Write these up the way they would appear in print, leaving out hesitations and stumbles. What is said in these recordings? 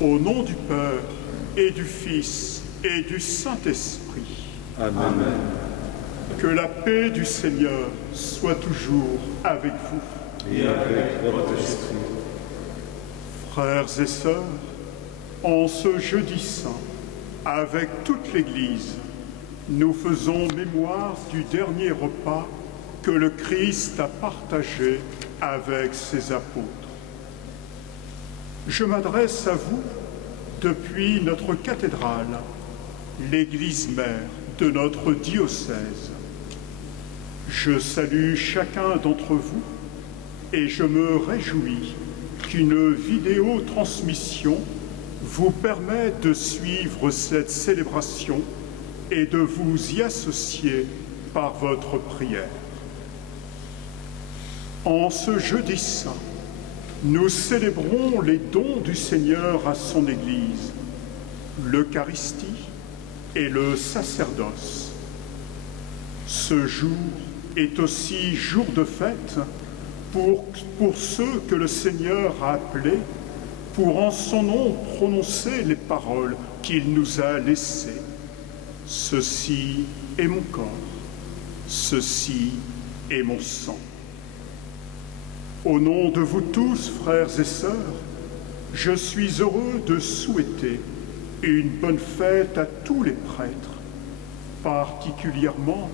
Au nom du Père, et du Fils, et du Saint-Esprit. Amen. Que la paix du Seigneur soit toujours avec vous. Et avec votre esprit. Frères et sœurs, en ce jeudi saint, avec toute l'Église, nous faisons mémoire du dernier repas que le Christ a partagé avec ses apôtres. Je m'adresse à vous depuis notre cathédrale, l'église mère de notre diocèse. Je salue chacun d'entre vous et je me réjouis qu'une vidéo-transmission vous permette de suivre cette célébration et de vous y associer par votre prière. En ce jeudi saint, nous célébrons les dons du Seigneur à son Église, l'Eucharistie et le sacerdoce. Ce jour est aussi jour de fête pour ceux que le Seigneur a appelés pour en son nom prononcer les paroles qu'il nous a laissées. Ceci est mon corps, ceci est mon sang. Au nom de vous tous, frères et sœurs, je suis heureux de souhaiter une bonne fête à tous les prêtres, particulièrement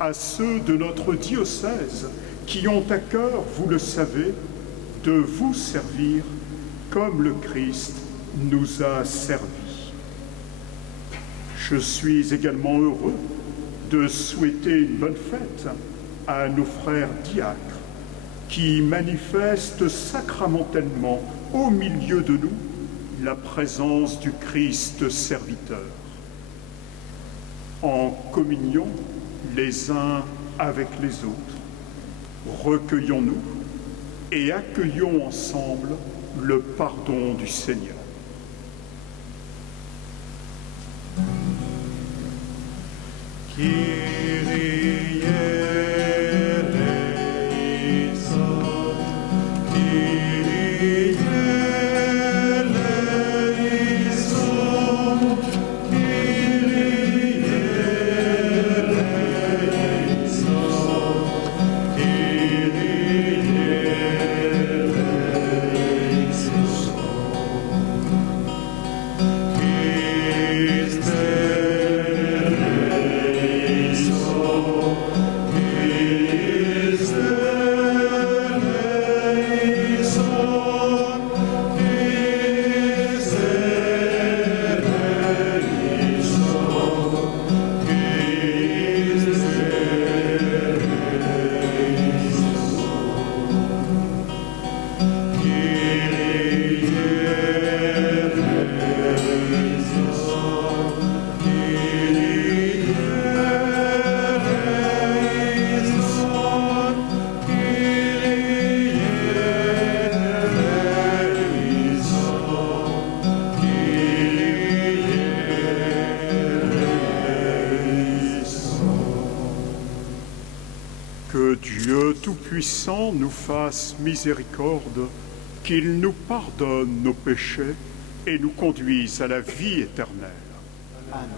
à ceux de notre diocèse qui ont à cœur, vous le savez, de vous servir comme le Christ nous a servis. Je suis également heureux de souhaiter une bonne fête à nos frères diacres qui manifestent sacramentellement au milieu de nous la présence du Christ serviteur. En communion les uns avec les autres, recueillons-nous et accueillons ensemble le pardon du Seigneur. Kyrie eleison, Kyrie eleison, Kyrie eleison, Kyrie eleison. Christe Que Dieu Tout-Puissant nous fasse miséricorde, qu'il nous pardonne nos péchés et nous conduise à la vie éternelle. Amen.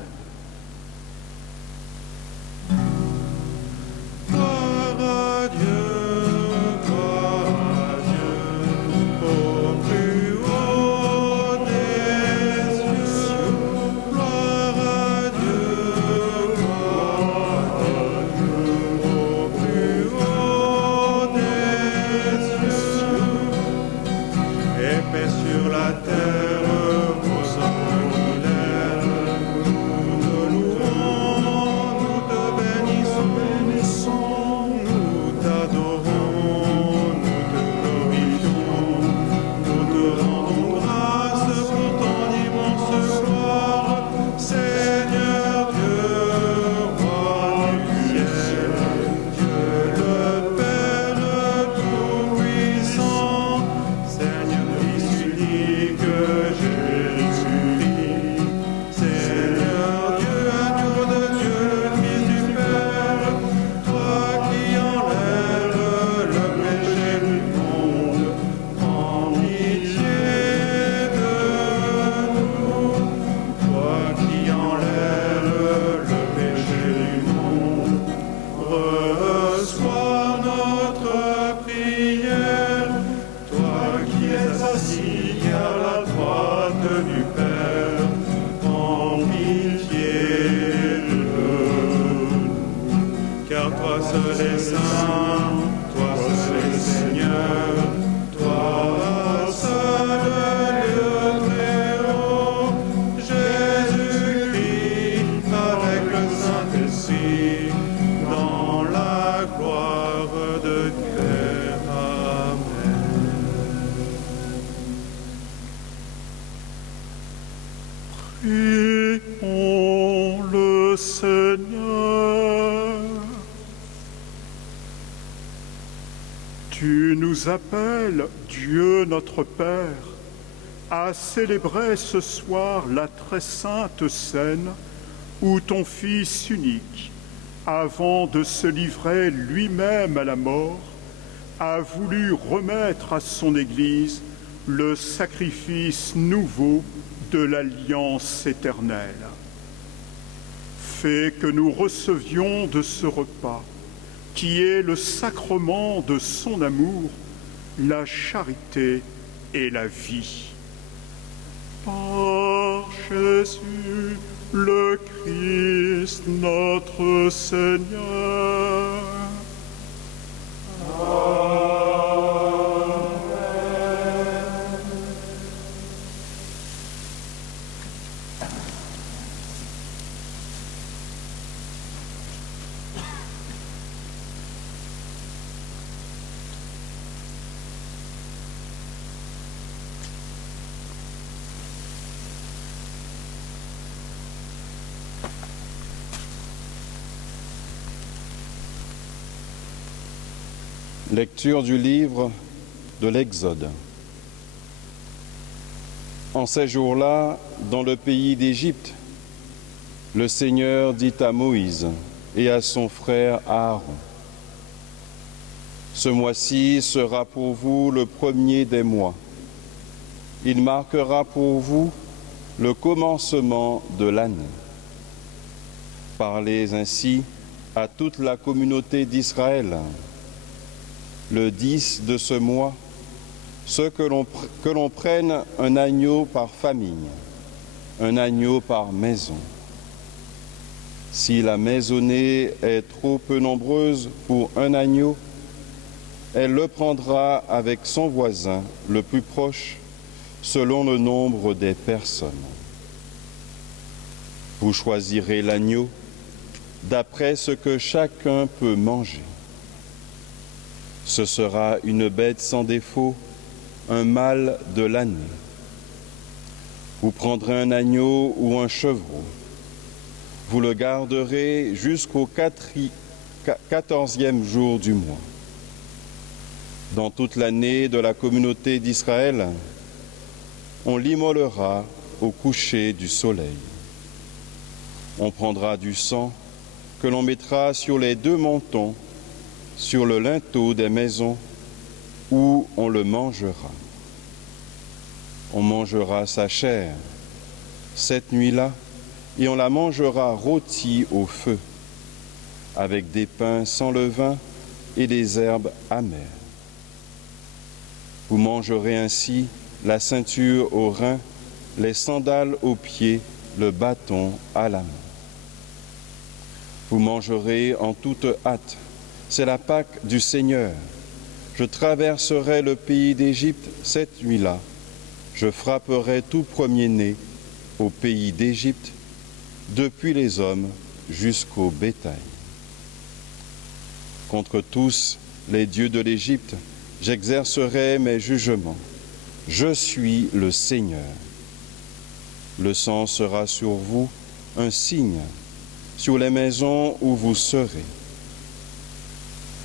Prions le Seigneur. Tu nous appelles, Dieu notre Père, à célébrer ce soir la très sainte scène où ton Fils unique, avant de se livrer lui-même à la mort, a voulu remettre à son Église le sacrifice nouveau de l'alliance éternelle. Fais que nous recevions de ce repas, qui est le sacrement de son amour, la charité et la vie. Par Jésus le Christ, notre Seigneur. Lecture du livre de l'Exode. En ces jours-là, dans le pays d'Égypte, le Seigneur dit à Moïse et à son frère Aaron : « Ce mois-ci sera pour vous le premier des mois. Il marquera pour vous le commencement de l'année. Parlez ainsi à toute la communauté d'Israël. Le 10 de ce mois, que l'on prenne un agneau par famille, un agneau par maison. Si la maisonnée est trop peu nombreuse pour un agneau, elle le prendra avec son voisin le plus proche, selon le nombre des personnes. Vous choisirez l'agneau d'après ce que chacun peut manger. Ce sera une bête sans défaut, un mâle de l'année. Vous prendrez un agneau ou un chevreau. Vous le garderez jusqu'au 14e jour du mois. Dans toute l'année de la communauté d'Israël, on l'immolera au coucher du soleil. On prendra du sang que l'on mettra sur les 2 mentons, sur le linteau des maisons où on le mangera. on mangera sa chair cette nuit-là, et on la mangera rôtie au feu, avec des pains sans levain et des herbes amères. Vous mangerez ainsi la ceinture aux reins, les sandales aux pieds, le bâton à la main. Vous mangerez en toute hâte, c'est la Pâque du Seigneur. Je traverserai le pays d'Égypte cette nuit-là. Je frapperai tout premier-né au pays d'Égypte, depuis les hommes jusqu'au bétail. Contre tous les dieux de l'Égypte, j'exercerai mes jugements. Je suis le Seigneur. Le sang sera sur vous un signe, sur les maisons où vous serez.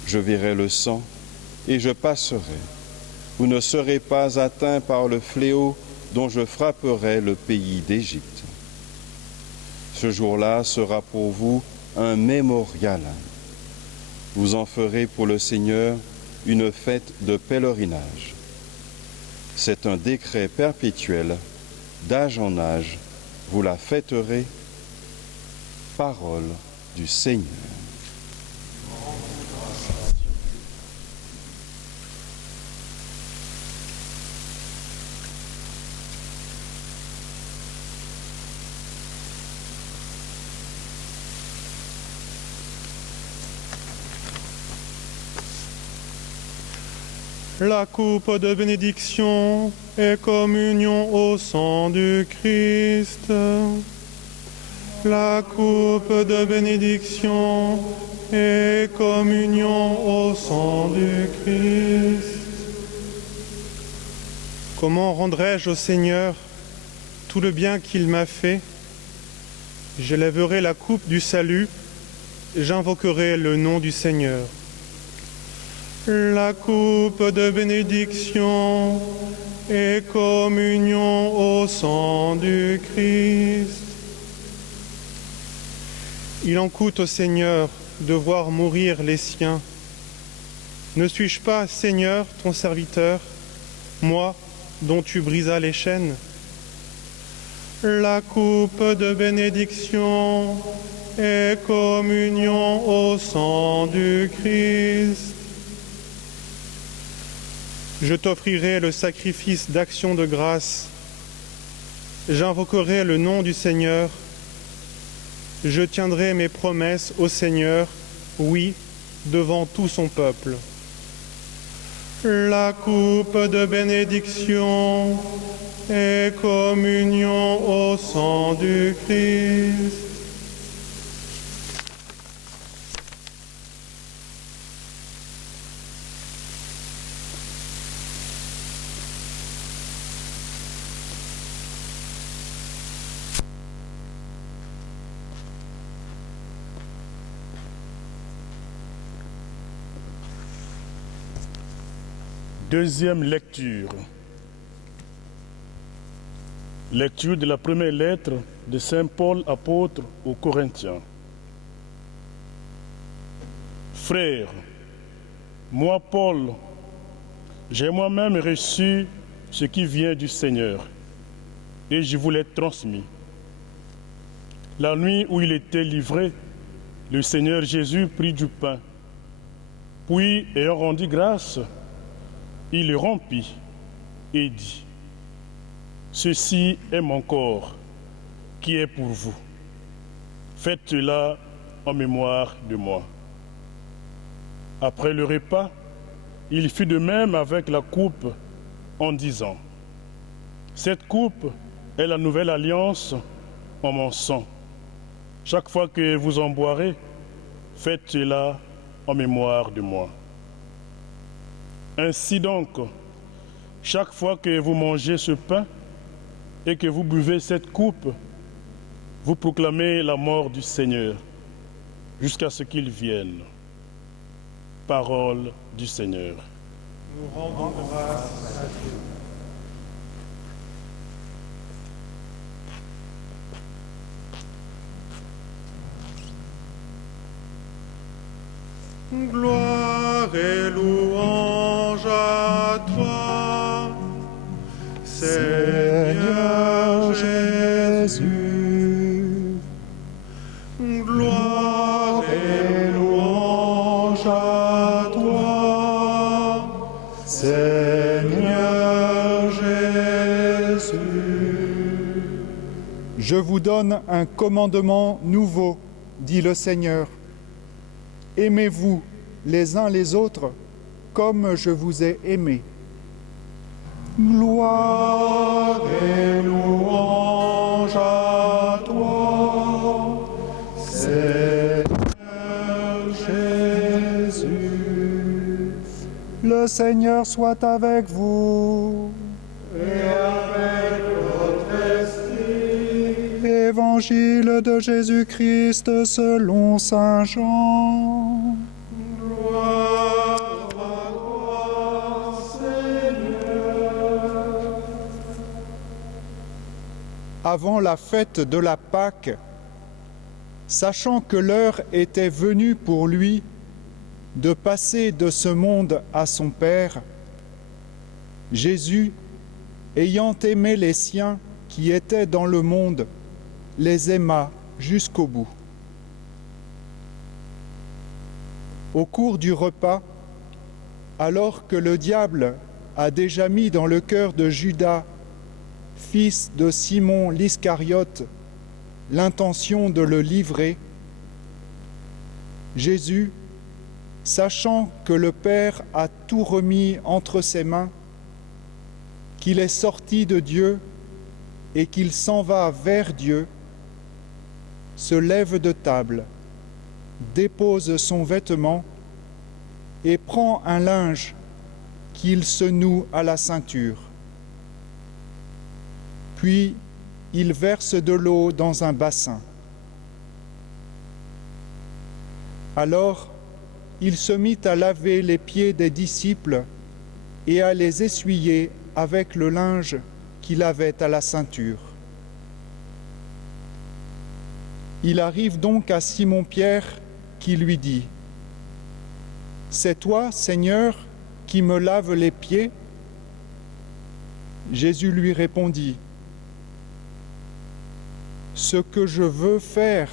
Je verrai le sang et je passerai. Vous ne serez pas atteints par le fléau dont je frapperai le pays d'Égypte. Ce jour-là sera pour vous un mémorial. Vous en ferez pour le Seigneur une fête de pèlerinage. C'est un décret perpétuel, d'âge en âge, vous la fêterez. Parole du Seigneur. La coupe de bénédiction et communion au sang du Christ. La coupe de bénédiction et communion au sang du Christ. Comment rendrai-je au Seigneur tout le bien qu'il m'a fait? J'élèverai la coupe du salut, j'invoquerai le nom du Seigneur. La coupe de bénédiction et communion au sang du Christ. Il en coûte au Seigneur de voir mourir les siens. Ne suis-je pas, Seigneur, ton serviteur, moi dont tu brisas les chaînes? La coupe de bénédiction et communion au sang du Christ. Je t'offrirai le sacrifice d'action de grâce. J'invoquerai le nom du Seigneur. Je tiendrai mes promesses au Seigneur, oui, devant tout son peuple. La coupe de bénédiction et communion au sang du Christ. Deuxième lecture. Lecture de la première lettre de Saint Paul apôtre aux Corinthiens. Frères, moi Paul, j'ai moi-même reçu ce qui vient du Seigneur et je vous l'ai transmis. La nuit où il était livré, le Seigneur Jésus prit du pain, puis ayant rendu grâce, il le rompit et dit : ceci est mon corps qui est pour vous. Faites cela en mémoire de moi. Après le repas, il fit de même avec la coupe en disant : cette coupe est la nouvelle alliance en mon sang. Chaque fois que vous en boirez, faites cela en mémoire de moi. Ainsi donc, chaque fois que vous mangez ce pain et que vous buvez cette coupe, vous proclamez la mort du Seigneur jusqu'à ce qu'il vienne. Parole du Seigneur. Nous rendons grâce à Dieu. Gloire et louange à toi, Seigneur. Je vous donne un commandement nouveau, dit le Seigneur. Aimez-vous les uns les autres comme je vous ai aimés. Gloire et louange à toi, Seigneur Jésus. Le Seigneur soit avec vous. Et avec votre esprit. Évangile de Jésus-Christ selon saint Jean. Gloire à toi, Seigneur. Avant la fête de la Pâque, sachant que l'heure était venue pour lui de passer de ce monde à son Père, Jésus, ayant aimé les siens qui étaient dans le monde, les aima jusqu'au bout. Au cours du repas, alors que le diable a déjà mis dans le cœur de Judas, fils de Simon l'Iscariote, l'intention de le livrer, Jésus, sachant que le Père a tout remis entre ses mains, qu'il est sorti de Dieu et qu'il s'en va vers Dieu, se lève de table, dépose son vêtement et prend un linge qu'il se noue à la ceinture. Puis il verse de l'eau dans un bassin. Alors il se mit à laver les pieds des disciples et à les essuyer avec le linge qu'il avait à la ceinture. Il arrive donc à Simon-Pierre qui lui dit : « C'est toi, Seigneur, qui me laves les pieds ?» Jésus lui répondit : « Ce que je veux faire,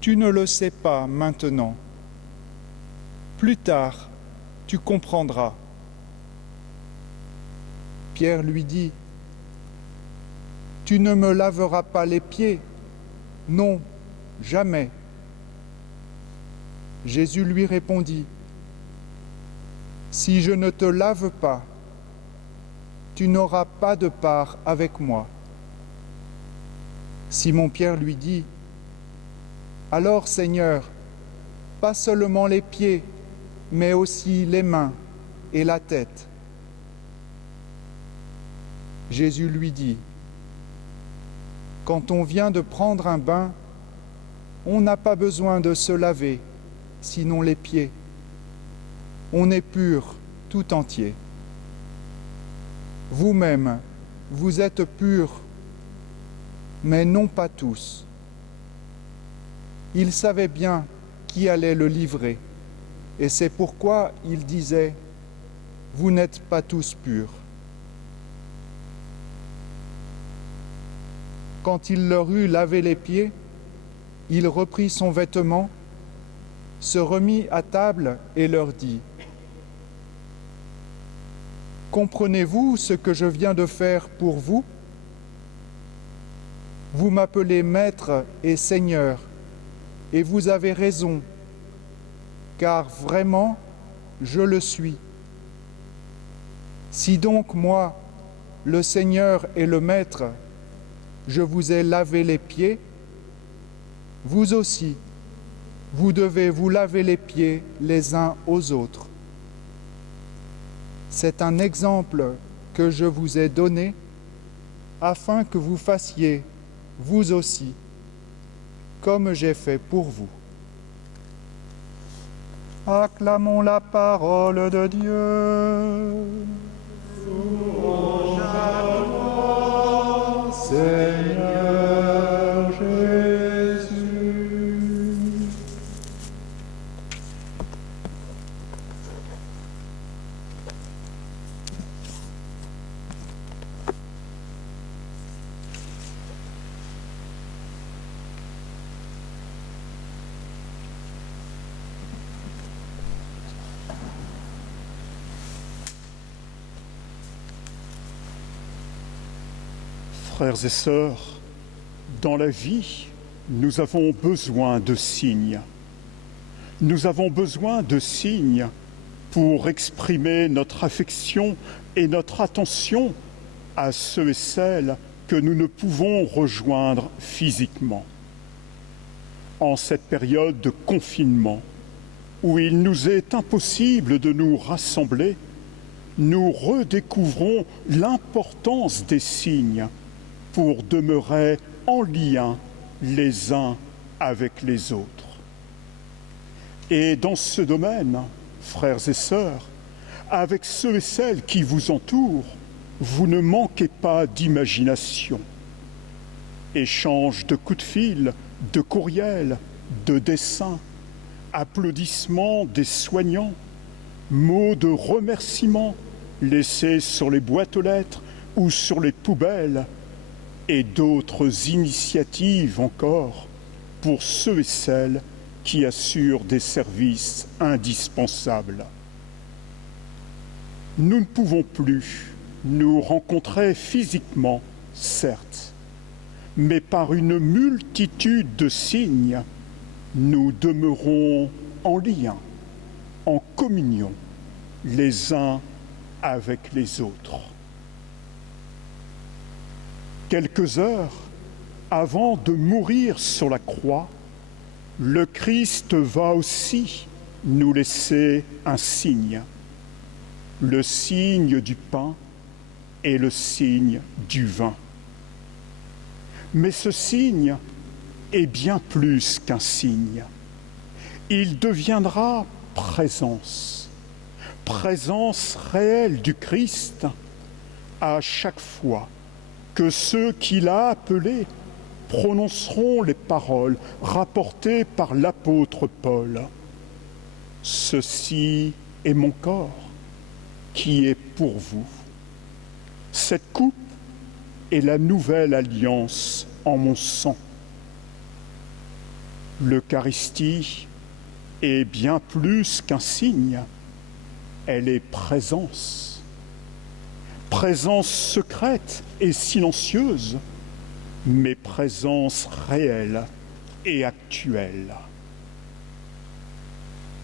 tu ne le sais pas maintenant. Plus tard, tu comprendras. » Pierre lui dit : « Tu ne me laveras pas les pieds. Non, jamais. » Jésus lui répondit : « Si je ne te lave pas, tu n'auras pas de part avec moi. » Simon-Pierre lui dit : « Alors, Seigneur, pas seulement les pieds, mais aussi les mains et la tête. » Jésus lui dit : « Quand on vient de prendre un bain, on n'a pas besoin de se laver, sinon les pieds. On est pur tout entier. Vous-même, vous êtes purs, mais non pas tous. » Il savait bien qui allait le livrer, et c'est pourquoi il disait : « Vous n'êtes pas tous purs. » Quand il leur eut lavé les pieds, il reprit son vêtement, se remit à table et leur dit : « Comprenez-vous ce que je viens de faire pour vous ? Vous m'appelez Maître et Seigneur, et vous avez raison, car vraiment, je le suis. Si donc moi, le Seigneur et le Maître, je vous ai lavé les pieds, vous aussi, vous devez vous laver les pieds les uns aux autres. C'est un exemple que je vous ai donné afin que vous fassiez, vous aussi, comme j'ai fait pour vous. » Acclamons la parole de Dieu. Louange à toi, Seigneur Jésus. Frères et sœurs, dans la vie, nous avons besoin de signes. Nous avons besoin de signes pour exprimer notre affection et notre attention à ceux et celles que nous ne pouvons rejoindre physiquement. En cette période de confinement, où il nous est impossible de nous rassembler, nous redécouvrons l'importance des signes pour demeurer en lien les uns avec les autres. Et dans ce domaine, frères et sœurs, avec ceux et celles qui vous entourent, vous ne manquez pas d'imagination. Échange de coups de fil, de courriels, de dessins, applaudissements des soignants, mots de remerciement laissés sur les boîtes aux lettres ou sur les poubelles, et d'autres initiatives encore pour ceux et celles qui assurent des services indispensables. Nous ne pouvons plus nous rencontrer physiquement, certes, mais par une multitude de signes, nous demeurons en lien, en communion, les uns avec les autres. Quelques heures avant de mourir sur la croix, le Christ va aussi nous laisser un signe, le signe du pain et le signe du vin. Mais ce signe est bien plus qu'un signe. Il deviendra présence, présence réelle du Christ à chaque fois que ceux qu'il a appelés prononceront les paroles rapportées par l'apôtre Paul. « Ceci est mon corps qui est pour vous. Cette coupe est la nouvelle alliance en mon sang. » L'Eucharistie est bien plus qu'un signe, elle est présence. Présence secrète et silencieuse, mais présence réelle et actuelle.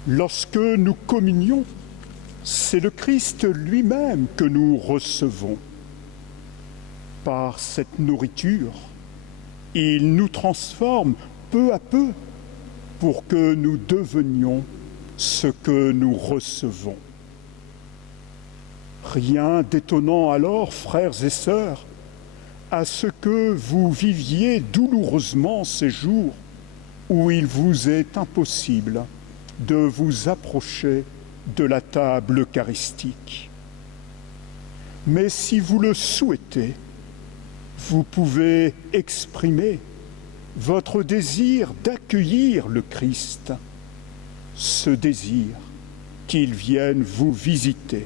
Lorsque nous communions, c'est le Christ lui-même que nous recevons. Par cette nourriture, il nous transforme peu à peu pour que nous devenions ce que nous recevons. Rien d'étonnant alors, frères et sœurs, à ce que vous viviez douloureusement ces jours où il vous est impossible de vous approcher de la table eucharistique. Mais si vous le souhaitez, vous pouvez exprimer votre désir d'accueillir le Christ, ce désir qu'il vienne vous visiter.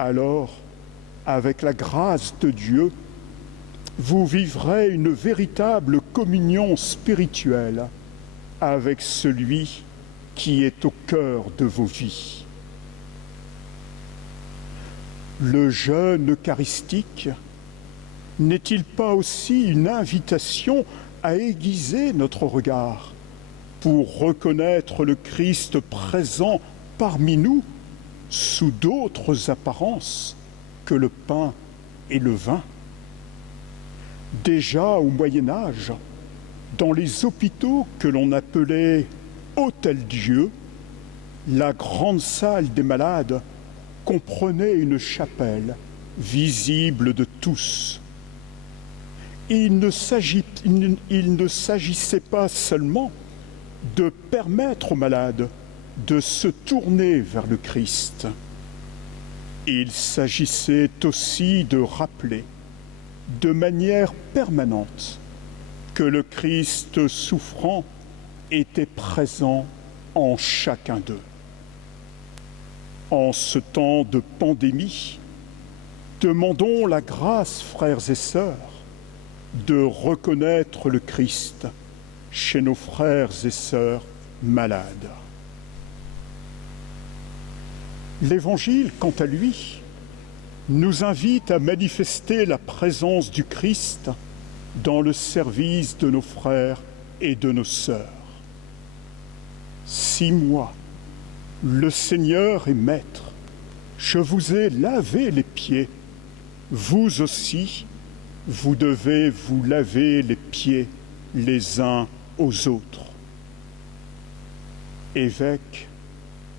Alors, avec la grâce de Dieu, vous vivrez une véritable communion spirituelle avec celui qui est au cœur de vos vies. Le jeûne eucharistique n'est-il pas aussi une invitation à aiguiser notre regard pour reconnaître le Christ présent parmi nous sous d'autres apparences que le pain et le vin? Déjà au Moyen-Âge, dans les hôpitaux que l'on appelait Hôtel-Dieu, la grande salle des malades comprenait une chapelle visible de tous. Il ne s'agissait pas seulement de permettre aux malades de se tourner vers le Christ. Il s'agissait aussi de rappeler de manière permanente que le Christ souffrant était présent en chacun d'eux. En ce temps de pandémie, demandons la grâce, frères et sœurs, de reconnaître le Christ chez nos frères et sœurs malades. L'Évangile, quant à lui, nous invite à manifester la présence du Christ dans le service de nos frères et de nos sœurs. Si moi, le Seigneur et Maître, je vous ai lavé les pieds, vous aussi, vous devez vous laver les pieds les uns aux autres. Évêques,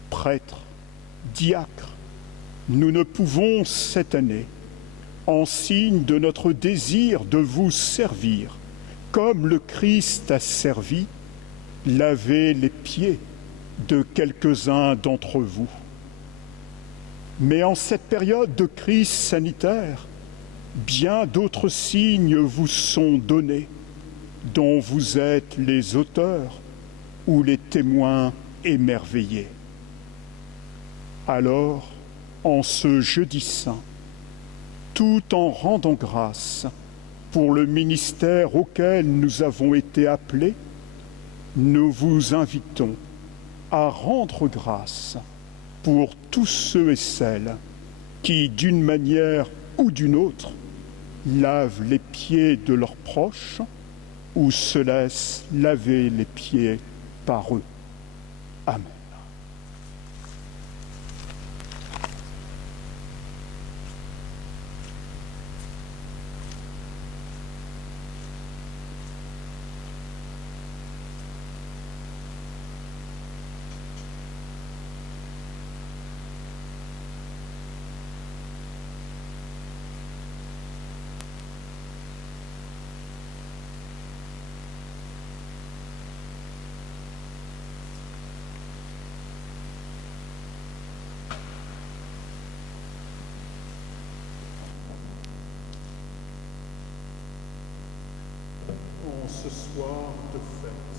prêtres, diacres, nous ne pouvons cette année, en signe de notre désir de vous servir, comme le Christ a servi, laver les pieds de quelques-uns d'entre vous. Mais en cette période de crise sanitaire, bien d'autres signes vous sont donnés, dont vous êtes les auteurs ou les témoins émerveillés. Alors, en ce jeudi saint, tout en rendant grâce pour le ministère auquel nous avons été appelés, nous vous invitons à rendre grâce pour tous ceux et celles qui, d'une manière ou d'une autre, lavent les pieds de leurs proches ou se laissent laver les pieds par eux. Amen. Ce soir de fête,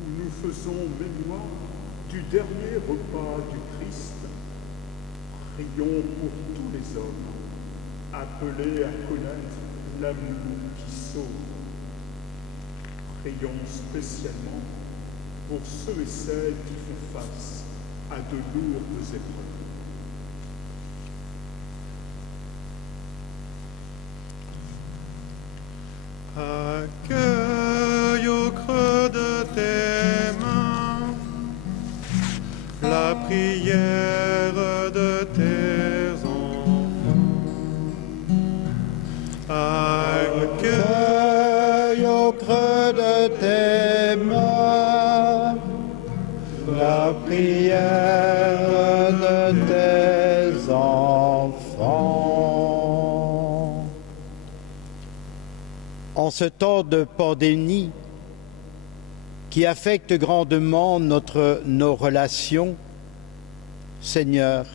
où nous faisons mémoire du dernier repas du Christ, prions pour tous les hommes, appelés à connaître l'amour qui sauve. Prions spécialement pour ceux et celles qui font face à de lourdes épreuves. Accueille au creux de tes mains la prière de tes enfants. Accueille au creux de tes mains la prière de tes enfants. En ce temps de pandémie qui affecte grandement nos relations, Seigneur,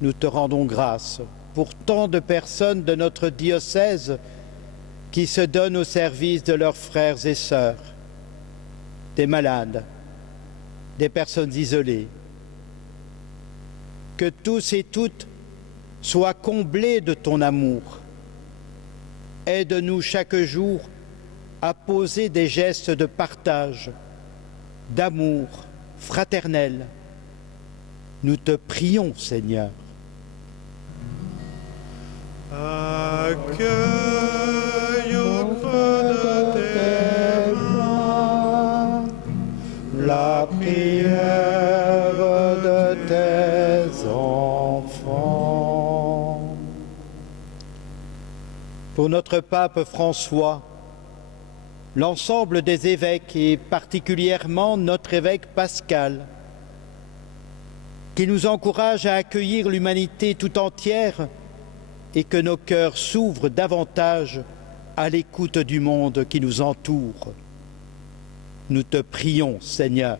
nous te rendons grâce pour tant de personnes de notre diocèse qui se donnent au service de leurs frères et sœurs, des malades, des personnes isolées. Que tous et toutes soient comblés de ton amour. Aide-nous chaque jour à poser des gestes de partage, d'amour fraternel. Nous te prions, Seigneur. Accueille au creux de tes mains la prière de tes enfants. Pour notre pape François, l'ensemble des évêques et particulièrement notre évêque Pascal, qui nous encourage à accueillir l'humanité tout entière et que nos cœurs s'ouvrent davantage à l'écoute du monde qui nous entoure. Nous te prions, Seigneur.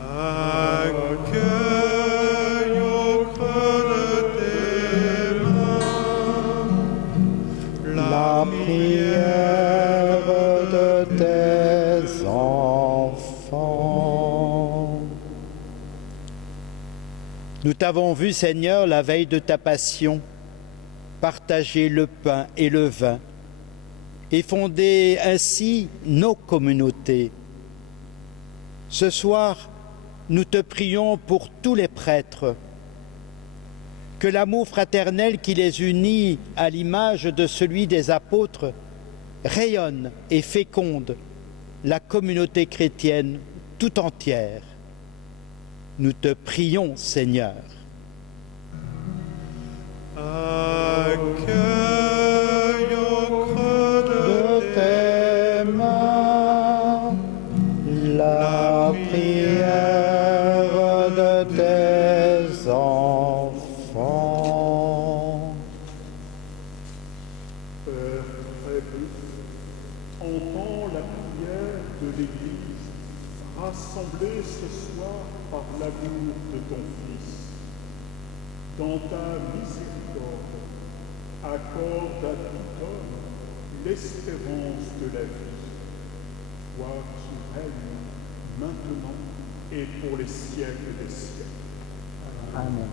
Accueille au creux de tes mains la prière de tes enfants. Nous t'avons vu, Seigneur, la veille de ta passion, partager le pain et le vin et fonder ainsi nos communautés. Ce soir, nous te prions pour tous les prêtres, que l'amour fraternel qui les unit à l'image de celui des apôtres rayonne et féconde la communauté chrétienne tout entière. Nous te prions, Seigneur. Accueille au creux de tes mains la prière de tes enfants. Père très beau, entends la prière de l'Église, rassemblée ce soir par l'amour de ton Fils. Dans ta miséricorde, accorde à tout homme l'espérance de la vie. Toi qui règnes maintenant et pour les siècles des siècles. Amen.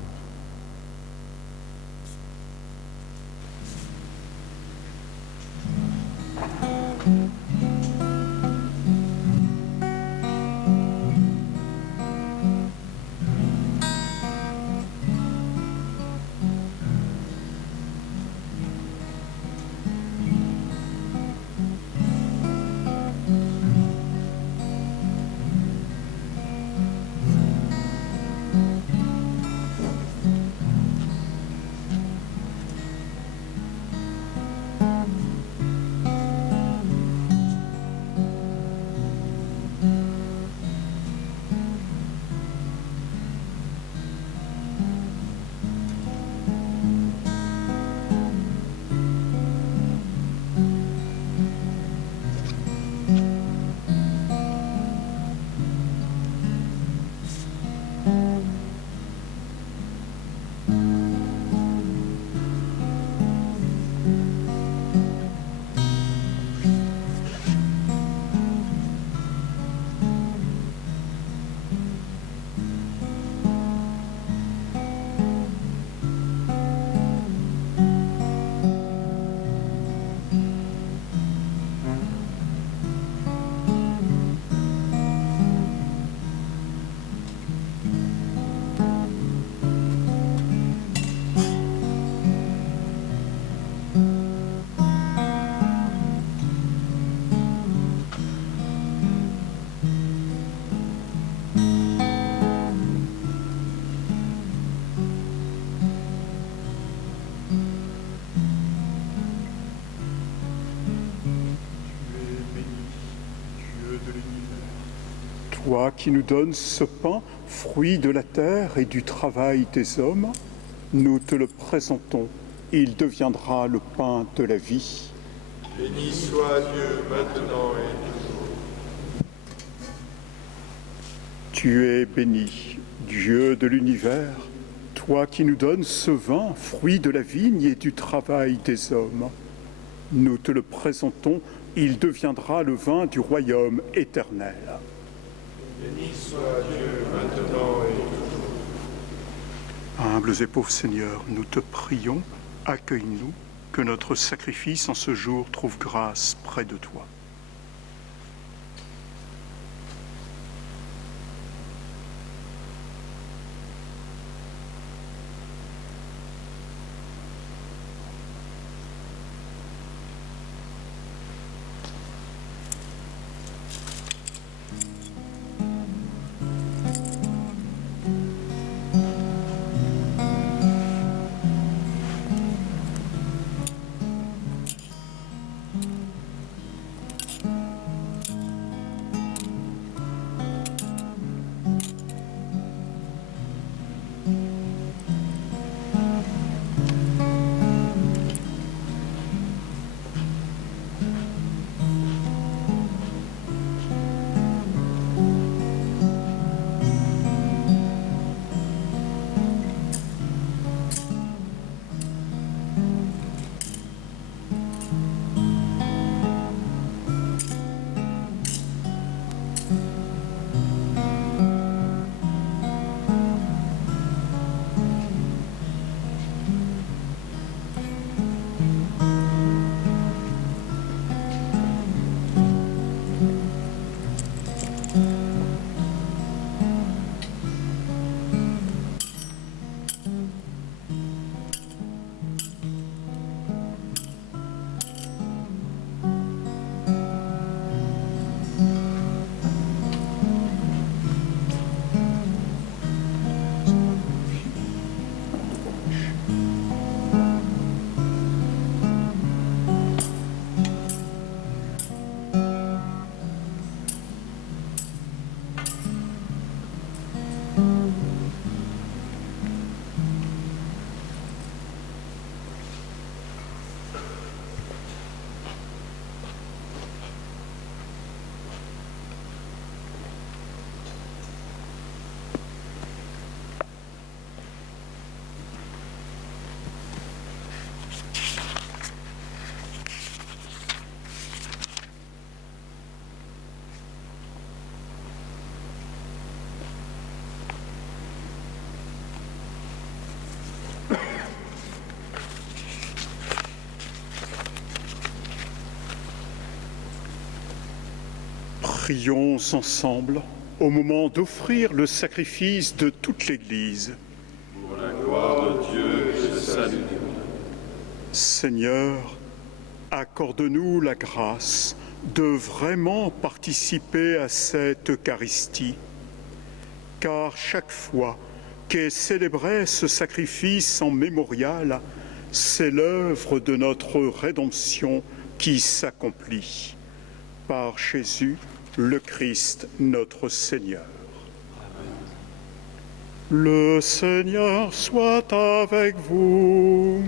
Toi qui nous donnes ce pain, fruit de la terre et du travail des hommes, nous te le présentons. Il deviendra le pain de la vie. Béni soit Dieu maintenant et toujours. Tu es béni, Dieu de l'univers, toi qui nous donnes ce vin, fruit de la vigne et du travail des hommes. Nous te le présentons, il deviendra le vin du royaume éternel. Béni soit Dieu maintenant et toujours. Humbles et pauvres Seigneur, nous te prions, accueille-nous, que notre sacrifice en ce jour trouve grâce près de toi. Prions ensemble au moment d'offrir le sacrifice de toute l'Église. Pour la gloire de Dieu et le salut du monde. Seigneur, accorde-nous la grâce de vraiment participer à cette Eucharistie, car chaque fois qu'est célébré ce sacrifice en mémorial, c'est l'œuvre de notre rédemption qui s'accomplit. Par Jésus, le Christ, notre Seigneur. Amen. Le Seigneur soit avec vous.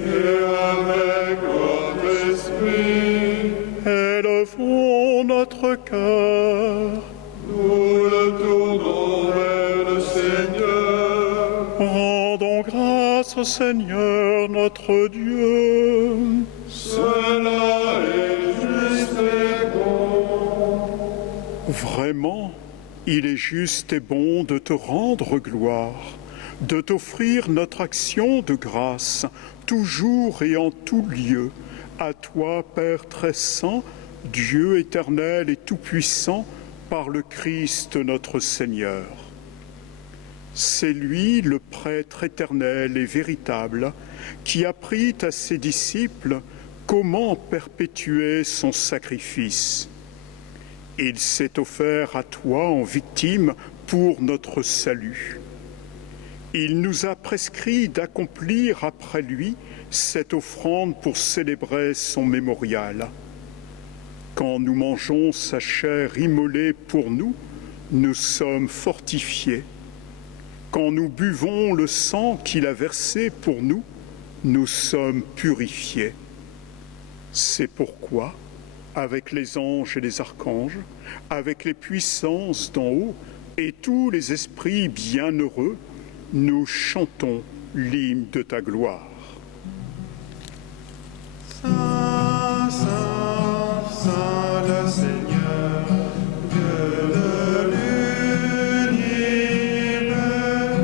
Et avec votre esprit. Élevons notre cœur. Nous le tournons vers le Seigneur. Rendons grâce au Seigneur notre Dieu. Cela est juste et bon. Vraiment, il est juste et bon de te rendre gloire, de t'offrir notre action de grâce, toujours et en tout lieu, à toi, Père très saint, Dieu éternel et tout-puissant, par le Christ notre Seigneur. C'est lui, le prêtre éternel et véritable, qui apprit à ses disciples comment perpétuer son sacrifice. Il s'est offert à toi en victime pour notre salut. Il nous a prescrit d'accomplir après lui cette offrande pour célébrer son mémorial. Quand nous mangeons sa chair immolée pour nous, nous sommes fortifiés. Quand nous buvons le sang qu'il a versé pour nous, nous sommes purifiés. C'est pourquoi, avec les anges et les archanges, avec les puissances d'en haut et tous les esprits bienheureux, nous chantons l'hymne de ta gloire. Saint, Saint, Saint le Seigneur, Dieu de l'univers,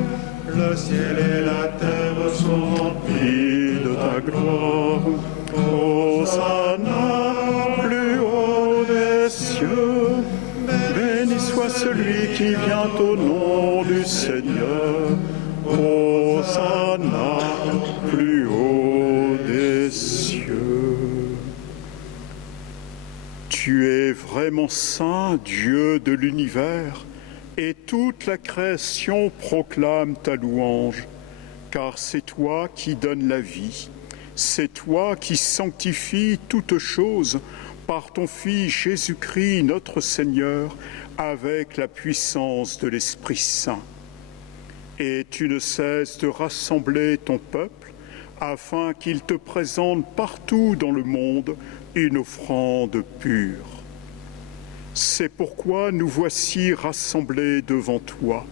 le ciel et la terre sont remplis de ta gloire. Hosanna, plus haut des cieux, béni soit celui qui vient au nom du Seigneur. Hosanna, plus haut des cieux. Tu es vraiment saint, Dieu de l'univers, et toute la création proclame ta louange, car c'est toi qui donnes la vie. C'est toi qui sanctifies toutes choses par ton Fils Jésus-Christ, notre Seigneur, avec la puissance de l'Esprit Saint. Et tu ne cesses de rassembler ton peuple afin qu'il te présente partout dans le monde une offrande pure. C'est pourquoi nous voici rassemblés devant toi,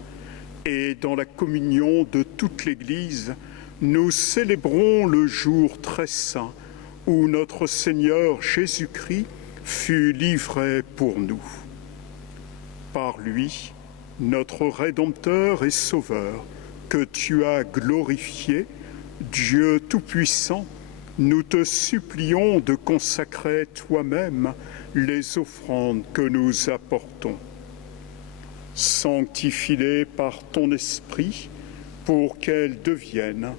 et dans la communion de toute l'Église, nous célébrons le jour très saint où notre Seigneur Jésus-Christ fut livré pour nous. Par lui, notre Rédempteur et Sauveur, que tu as glorifié, Dieu Tout-Puissant, nous te supplions de consacrer toi-même les offrandes que nous apportons. Sanctifie-les par ton Esprit pour qu'elles deviennent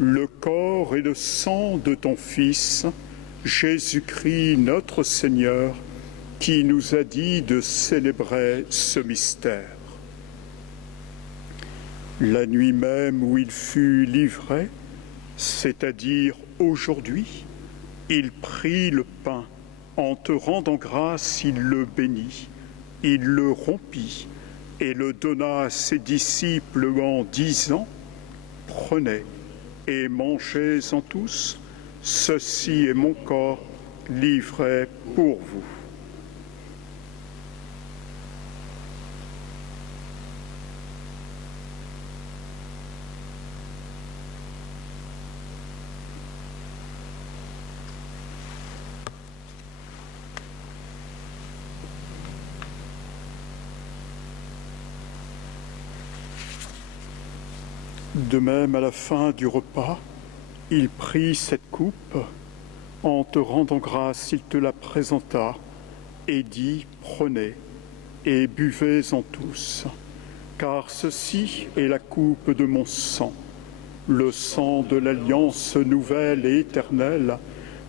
le corps et le sang de ton Fils, Jésus-Christ notre Seigneur, qui nous a dit de célébrer ce mystère. La nuit même où il fut livré, c'est-à-dire aujourd'hui, il prit le pain. En te rendant grâce, il le bénit, il le rompit et le donna à ses disciples en disant : « Prenez et mangez-en tous, ceci est mon corps livré pour vous. » De même, à la fin du repas, il prit cette coupe. En te rendant grâce, il te la présenta et dit, prenez et buvez-en tous, car ceci est la coupe de mon sang, le sang de l'alliance nouvelle et éternelle,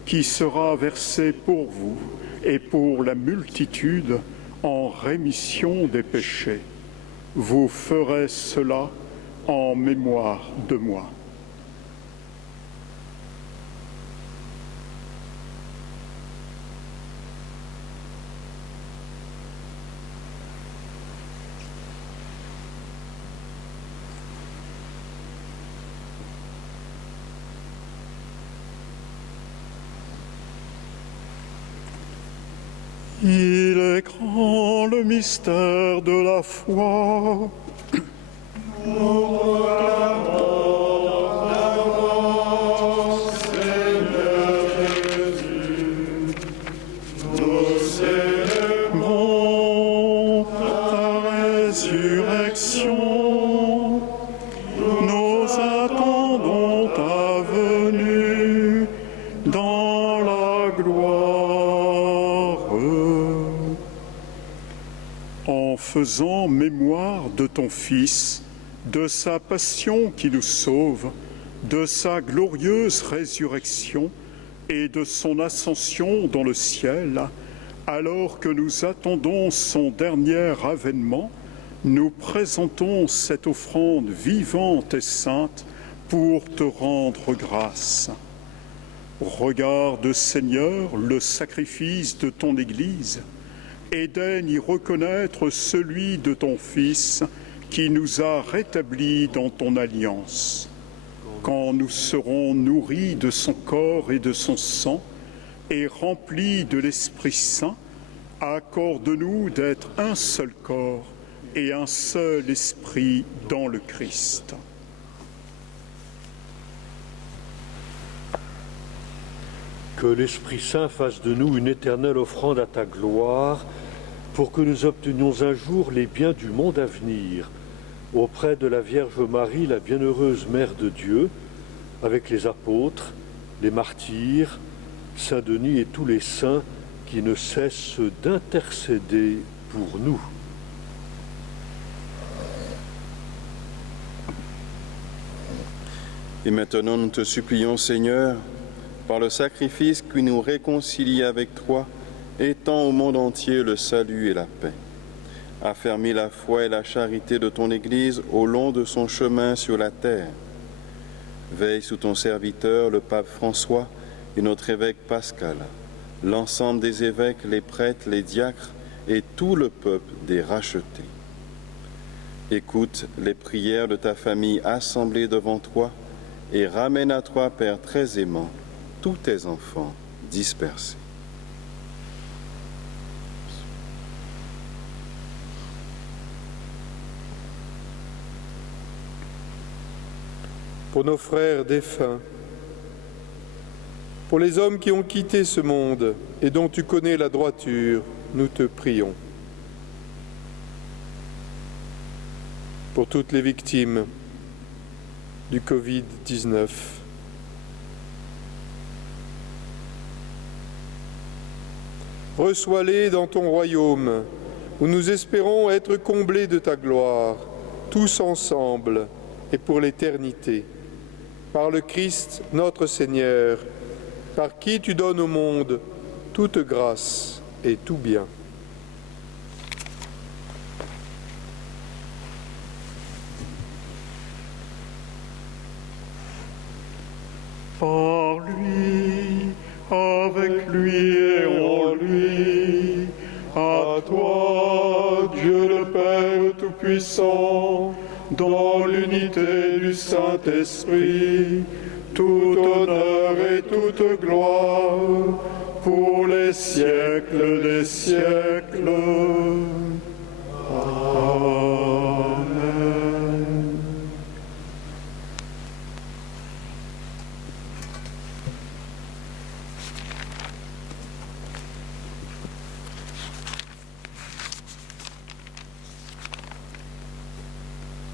qui sera versé pour vous et pour la multitude en rémission des péchés. Vous ferez cela en mémoire de moi. Il est grand le mystère de la foi. Nous célébrons ta résurrection. Nous attendons ta venue dans la gloire. En faisant mémoire de ton Fils, de sa passion qui nous sauve, de sa glorieuse résurrection et de son ascension dans le ciel, alors que nous attendons son dernier avènement, nous présentons cette offrande vivante et sainte pour te rendre grâce. Regarde, Seigneur, le sacrifice de ton Église et daigne y reconnaître celui de ton Fils qui nous a rétablis dans ton alliance. Quand nous serons nourris de son corps et de son sang et remplis de l'Esprit Saint, accorde-nous d'être un seul corps et un seul esprit dans le Christ. Que l'Esprit Saint fasse de nous une éternelle offrande à ta gloire, pour que nous obtenions un jour les biens du monde à venir, auprès de la Vierge Marie, la bienheureuse Mère de Dieu, avec les apôtres, les martyrs, Saint Denis et tous les saints qui ne cessent d'intercéder pour nous. Et maintenant, nous te supplions, Seigneur, par le sacrifice qui nous réconcilie avec toi, étends au monde entier le salut et la paix. Affermis la foi et la charité de ton Église au long de son chemin sur la terre. Veille sous ton serviteur, le pape François, et notre évêque Pascal, l'ensemble des évêques, les prêtres, les diacres et tout le peuple des rachetés. Écoute les prières de ta famille assemblée devant toi et ramène à toi, Père très aimant, tous tes enfants dispersés. Pour nos frères défunts, pour les hommes qui ont quitté ce monde et dont tu connais la droiture, nous te prions. Pour toutes les victimes du Covid-19, reçois-les dans ton royaume, où nous espérons être comblés de ta gloire, tous ensemble et pour l'éternité. Par le Christ, notre Seigneur, par qui tu donnes au monde toute grâce et tout bien. Par lui, avec lui et en lui, à toi, Dieu le Père Tout-Puissant, dans l'unité du Saint-Esprit, tout honneur et toute gloire, pour les siècles des siècles. Amen.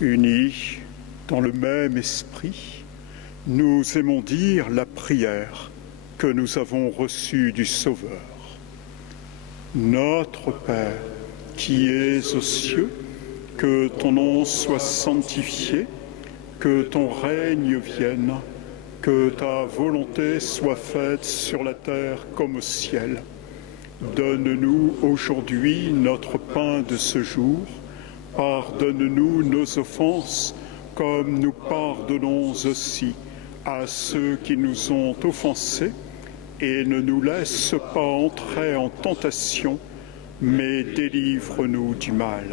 Unis dans le même esprit, nous aimons dire la prière que nous avons reçue du Sauveur. Notre Père, qui es aux cieux, que ton nom soit sanctifié, que ton règne vienne, que ta volonté soit faite sur la terre comme au ciel. Donne-nous aujourd'hui notre pain de ce jour. Pardonne-nous nos offenses, comme nous pardonnons aussi à ceux qui nous ont offensés. Et ne nous laisse pas entrer en tentation, mais délivre-nous du mal.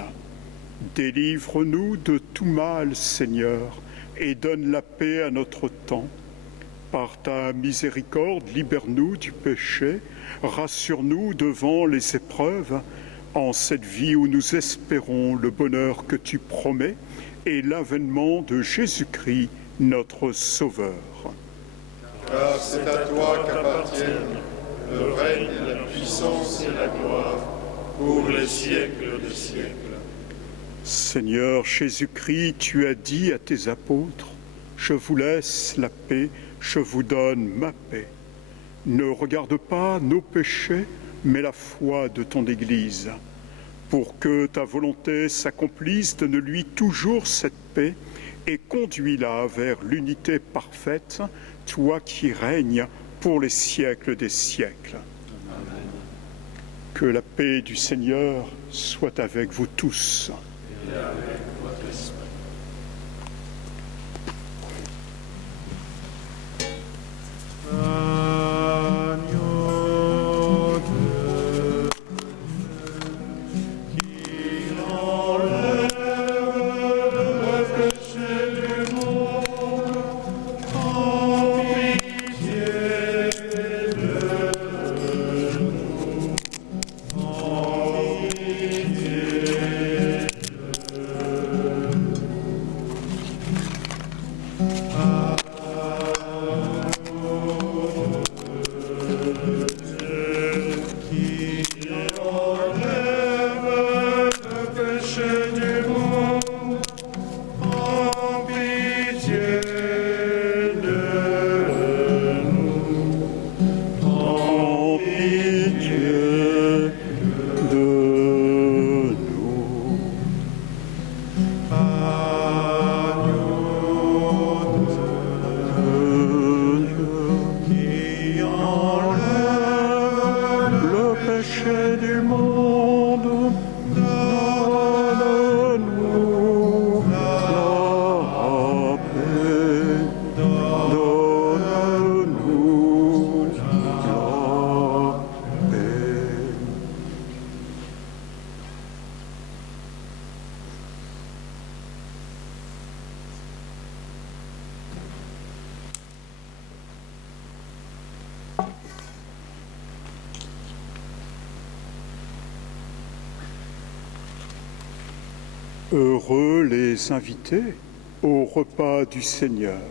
Délivre-nous de tout mal, Seigneur, et donne la paix à notre temps. Par ta miséricorde, libère-nous du péché, rassure-nous devant les épreuves, en cette vie où nous espérons le bonheur que tu promets et l'avènement de Jésus-Christ, notre Sauveur. Car c'est à toi qu'appartiennent le règne, la puissance et la gloire pour les siècles des siècles. Seigneur Jésus-Christ, tu as dit à tes apôtres, « Je vous laisse la paix, je vous donne ma paix. » Ne regarde pas nos péchés, mais la foi de ton Église. Pour que ta volonté s'accomplisse, donne-lui toujours cette paix et conduis-la vers l'unité parfaite, toi qui règnes pour les siècles des siècles. Amen. Que la paix du Seigneur soit avec vous tous. Et avec votre esprit. Heureux les invités au repas du Seigneur.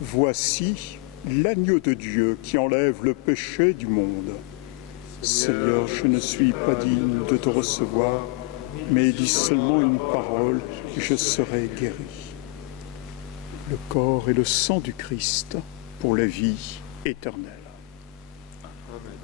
Voici l'agneau de Dieu qui enlève le péché du monde. Seigneur, je ne suis pas digne de te recevoir, mais dis seulement une parole et je serai guéri. Le corps et le sang du Christ pour la vie éternelle. Amen.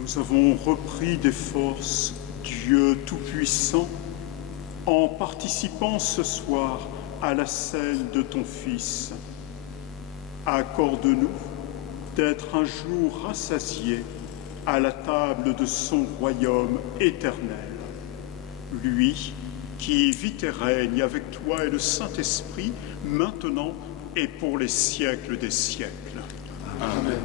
Nous avons repris des forces, Dieu Tout-Puissant, en participant ce soir à la scène de ton Fils. Accorde-nous d'être un jour rassasiés à la table de son royaume éternel. Lui qui vit et règne avec toi et le Saint-Esprit, maintenant et pour les siècles des siècles. Amen.